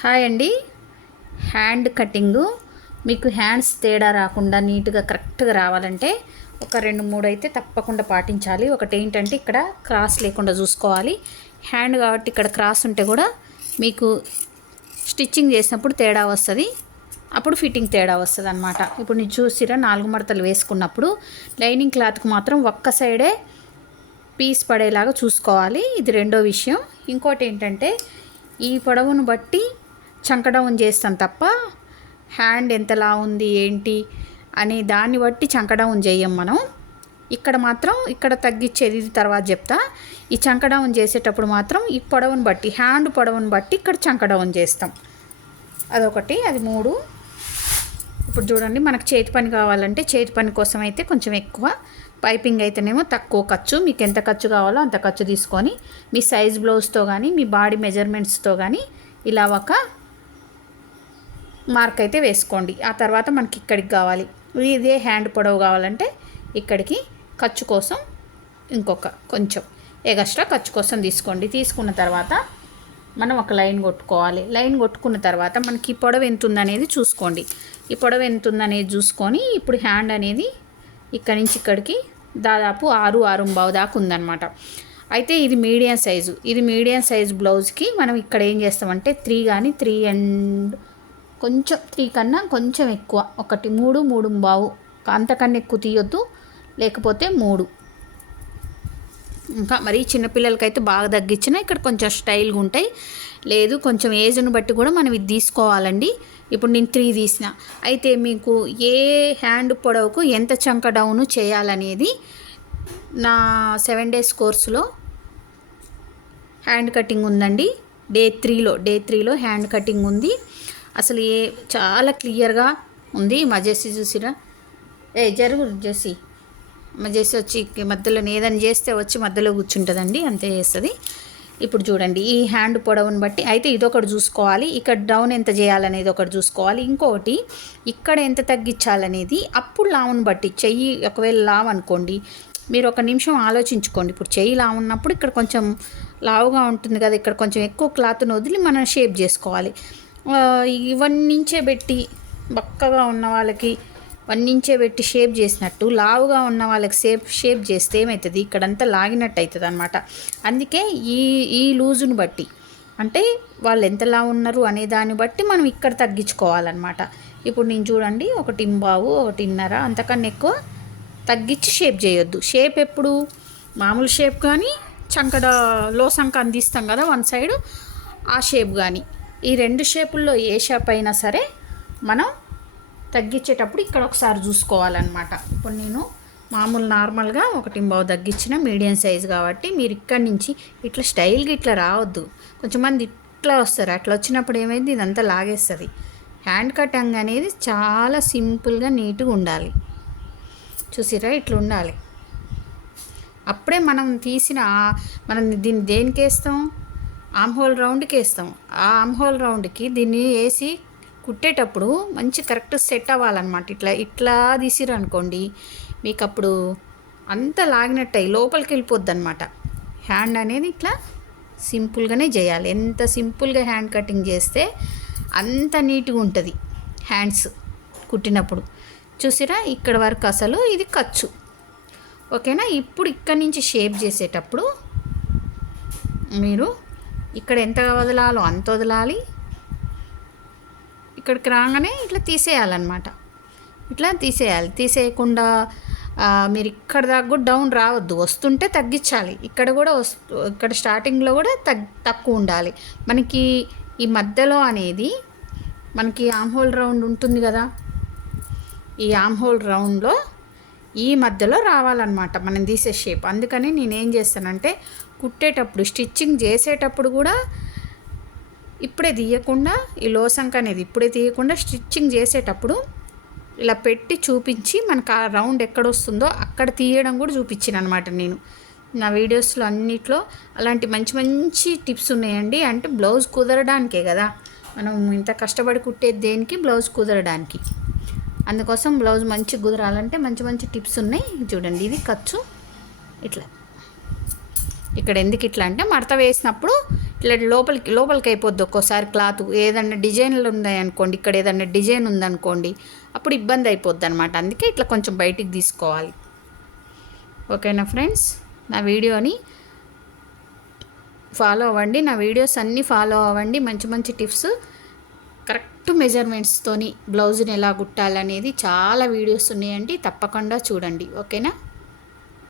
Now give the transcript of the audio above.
Hi అండి. Hand cutting. మీకు hands తేడా రాకుండా నీట్గా కరెక్ట్గా రావాలంటే ఒక రెండు మూడు అయితే తప్పకుండా పాటించాలి. ఒకటి ఏంటంటే ఇక్కడ క్రాస్ లేకుండా చూసుకోవాలి. హ్యాండ్ కాబట్టి ఇక్కడ క్రాస్ ఉంటే కూడా మీకు స్టిచ్చింగ్ చేసినప్పుడు తేడా వస్తుంది. అప్పుడు ఫిట్టింగ్ తేడా వస్తుంది అనమాట ఇప్పుడు నేను చూసిరా నాలుగు మడతలు వేసుకున్నప్పుడు లైనింగ్ క్లాత్కి మాత్రం ఒక్క సైడే పీస్ పడేలాగా చూసుకోవాలి. ఇది రెండో విషయం. ఇంకోటి ఏంటంటే ఈ పొడవును బట్టి చంక డౌన్ చేస్తాం తప్ప హ్యాండ్ ఎంతలా ఉంది ఏంటి అని దాన్ని బట్టి చంకడౌన్ చేయం మనం. ఇక్కడ మాత్రం ఇక్కడ తగ్గించేది ఇది తర్వాత చెప్తా. ఈ చంకడౌన్ చేసేటప్పుడు మాత్రం ఈ పొడవును బట్టి హ్యాండ్ పొడవును బట్టి ఇక్కడ చంకడౌన్ చేస్తాం. అదొకటి అది మూడు. ఇప్పుడు చూడండి మనకు చేతి పని కావాలంటే చేతి పని కోసం అయితే కొంచెం ఎక్కువ. పైపింగ్ అయితేనేమో తక్కువ ఖర్చు. మీకు ఎంత ఖర్చు కావాలో అంత ఖర్చు తీసుకొని మీ సైజ్ బ్లౌజ్తో కానీ మీ బాడీ మెజర్మెంట్స్తో కానీ ఇలా ఒక మార్క్ అయితే వేసుకోండి. ఆ తర్వాత మనకి ఇక్కడికి కావాలి. ఇదే హ్యాండ్ పొడవు కావాలంటే ఇక్కడికి ఖర్చు కోసం ఇంకొక కొంచెం ఎగస్ట్రా ఖర్చు కోసం తీసుకోండి. తీసుకున్న తర్వాత మనం ఒక లైన్ కొట్టుకోవాలి. లైన్ కొట్టుకున్న తర్వాత మనకి ఈ పొడవు ఎంత ఉందనేది చూసుకోండి. ఈ పొడవు ఎంత ఉందనేది చూసుకొని ఇప్పుడు హ్యాండ్ అనేది ఇక్కడి నుంచి ఇక్కడికి దాదాపు ఆరు ఆరు బావు దాకా ఉందన్నమాట. అయితే ఇది మీడియం సైజు. ఇది మీడియం సైజు బ్లౌజ్కి మనం ఇక్కడ ఏం చేస్తామంటే త్రీ కానీ త్రీ అండ్ కొంచెం త్రీ కన్నా కొంచెం ఎక్కువ. ఒకటి మూడు మూడు బావు. అంతకన్నా ఎక్కువ తీయొద్దు. లేకపోతే మూడు. ఇంకా మరి చిన్నపిల్లలకైతే బాగా తగ్గించిన ఇక్కడ కొంచెం స్టైల్గా ఉంటాయి. లేదు కొంచెం ఏజ్ను బట్టి కూడా మనం ఇది తీసుకోవాలండి. ఇప్పుడు నేను త్రీ తీసిన. అయితే మీకు ఏ హ్యాండ్ పొడవుకు ఎంత చంక డౌన్ చేయాలనేది నా సెవెన్ డేస్ కోర్సులో హ్యాండ్ కటింగ్ ఉందండి. డే త్రీలో డే త్రీలో హ్యాండ్ కటింగ్ ఉంది. అసలు ఏ చాలా క్లియర్గా ఉంది. మా జెస్సీ చూసిరా? ఏ జరుగు జెస్సీ మా జెస్సీ వచ్చి మధ్యలో ఏదైనా చేస్తే వచ్చి మధ్యలో కూర్చుంటుందండి. అంతే చేస్తుంది. ఇప్పుడు చూడండి ఈ హ్యాండ్ పొడవుని బట్టి అయితే ఇదొకటి చూసుకోవాలి. ఇక్కడ డౌన్ ఎంత చేయాలనేది ఒకటి చూసుకోవాలి. ఇంకొకటి ఇక్కడ ఎంత తగ్గించాలనేది అప్పుడు లావుని బట్టి చెయ్యి ఒకవేళ లావు అనుకోండి మీరు ఒక నిమిషం ఆలోచించుకోండి. ఇప్పుడు చెయ్యి లావు ఉన్నప్పుడు ఇక్కడ కొంచెం లావుగా ఉంటుంది కదా ఇక్కడ కొంచెం ఎక్కువ క్లాత్ను వదిలి మనం షేప్ చేసుకోవాలి. ఇవన్నించే పెట్టి బక్కగా ఉన్న వాళ్ళకి వన్నించే పెట్టి షేప్ చేసినట్టు లావుగా ఉన్న వాళ్ళకి షేప్ షేప్ చేస్తే ఏమవుతుంది ఇక్కడంతా లాగినట్టు అవుతుంది అనమాట అందుకే ఈ ఈ లూజుని బట్టి అంటే వాళ్ళు ఎంతలా ఉన్నారు అనే దాన్ని బట్టి మనం ఇక్కడ తగ్గించుకోవాలన్నమాట. ఇప్పుడు నేను చూడండి ఒకటి ఇంబావు ఒకటిన్నర అంతకన్నా ఎక్కువ తగ్గించి షేప్ చేయొద్దు. షేప్ ఎప్పుడు? మామూలు షేప్ కానీ చంకడ లో సంక అందిస్తాం కదా వన్ సైడ్ ఆ షేప్ కానీ. ఈ రెండు షేపుల్లో ఏ షేప్ అయినా సరే మనం తగ్గించేటప్పుడు ఇక్కడ ఒకసారి చూసుకోవాలన్నమాట. ఇప్పుడు నేను మామూలు నార్మల్గా ఒకటి బావు తగ్గించిన మీడియం సైజ్ కాబట్టి మీరు ఇక్కడి నుంచి ఇట్లా స్టైల్గా ఇట్లా రావద్దు. కొంచెం మంది ఇట్లా వస్తారు. అట్లా వచ్చినప్పుడు ఏమైంది? ఇదంతా లాగేస్తుంది. హ్యాండ్ కటింగ్ అనేది చాలా సింపుల్గా నీట్గా ఉండాలి. చూసిరా ఇట్లా ఉండాలి. అప్పుడే మనం తీసిన మనం దీన్ని దేనికి వేస్తాం ఆమ్ హోల్ రౌండ్కి వేస్తాం ఆ ఆమ్ హోల్ రౌండ్కి దీన్ని వేసి కుట్టేటప్పుడు మంచి కరెక్ట్ సెట్ అవ్వాలన్నమాట. ఇట్లా ఇట్లా తీసిరు అనుకోండి మీకు అప్పుడు అంత లాగినట్టు అయ్యి లోపలికి వెళ్ళిపోద్ది అనమాట హ్యాండ్ అనేది ఇట్లా సింపుల్గానే చేయాలి. ఎంత సింపుల్గా హ్యాండ్ కటింగ్ చేస్తే అంత నీట్గా ఉంటుంది హ్యాండ్స్ కుట్టినప్పుడు. చూసిరా ఇక్కడ వరకు అసలు ఇది ఖర్చు. ఓకేనా? ఇప్పుడు ఇక్కడ నుంచి షేప్ చేసేటప్పుడు మీరు ఇక్కడ ఎంత వదలాలో అంత వదలాలి. ఇక్కడికి రాగానే ఇట్లా తీసేయాలన్నమాట. ఇట్లా తీసేయాలి. తీసేయకుండా మీరు ఇక్కడ దాకా కూడా డౌన్ రావద్దు. వస్తుంటే తగ్గించాలి. ఇక్కడ కూడా వస్తు ఇక్కడ స్టార్టింగ్లో కూడా తగ్ తక్కువ ఉండాలి. మనకి ఈ మధ్యలో అనేది మనకి ఆమ్ హోల్ రౌండ్ ఉంటుంది కదా. ఈ ఆమ్ హోల్ రౌండ్లో ఈ మధ్యలో రావాలన్నమాట. మనం తీసే షేప్. అందుకని నేనేం చేస్తానంటే కుట్టేటప్పుడు స్టిచ్చింగ్ చేసేటప్పుడు కూడా ఇప్పుడే తీయకుండా ఈ లోసంక అనేది ఇప్పుడే తీయకుండా స్టిచ్చింగ్ చేసేటప్పుడు ఇలా పెట్టి చూపించి మనకు ఆ రౌండ్ ఎక్కడ వస్తుందో అక్కడ తీయడం కూడా చూపించాను అనమాట నేను. నా వీడియోస్లో అన్నిట్లో అలాంటి మంచి మంచి టిప్స్ ఉన్నాయండి. అంటే బ్లౌజ్ కుదరడానికే కదా. మనం ఇంత కష్టపడి కుట్టేది దేనికి? బ్లౌజ్ కుదరడానికి. అందుకోసం బ్లౌజ్ మంచి కుదరాలంటే మంచి మంచి టిప్స్ ఉన్నాయి. చూడండి ఇది ఖర్చు. ఇట్లా. ఇక్కడ ఎందుకు ఇట్లా అంటే మడత వేసినప్పుడు ఇట్లా లోపలికి లోపలికి అయిపోద్ది ఒక్కోసారి క్లాత్. ఏదన్నా డిజైన్లు ఉన్నాయనుకోండి ఇక్కడ ఏదన్నా డిజైన్ ఉందనుకోండి అప్పుడు ఇబ్బంది అయిపోద్ది అనమాట అందుకే ఇట్లా కొంచెం బయటికి తీసుకోవాలి. ఓకేనా ఫ్రెండ్స్? నా వీడియోని ఫాలో అవ్వండి. నా వీడియోస్ అన్నీ ఫాలో అవ్వండి. మంచి మంచి టిప్స్ కరెక్ట్ మెజర్మెంట్స్తోని బ్లౌజ్ని ఎలా కుట్టాలనేది చాలా వీడియోస్ ఉన్నాయండి. తప్పకుండా చూడండి. ఓకేనా?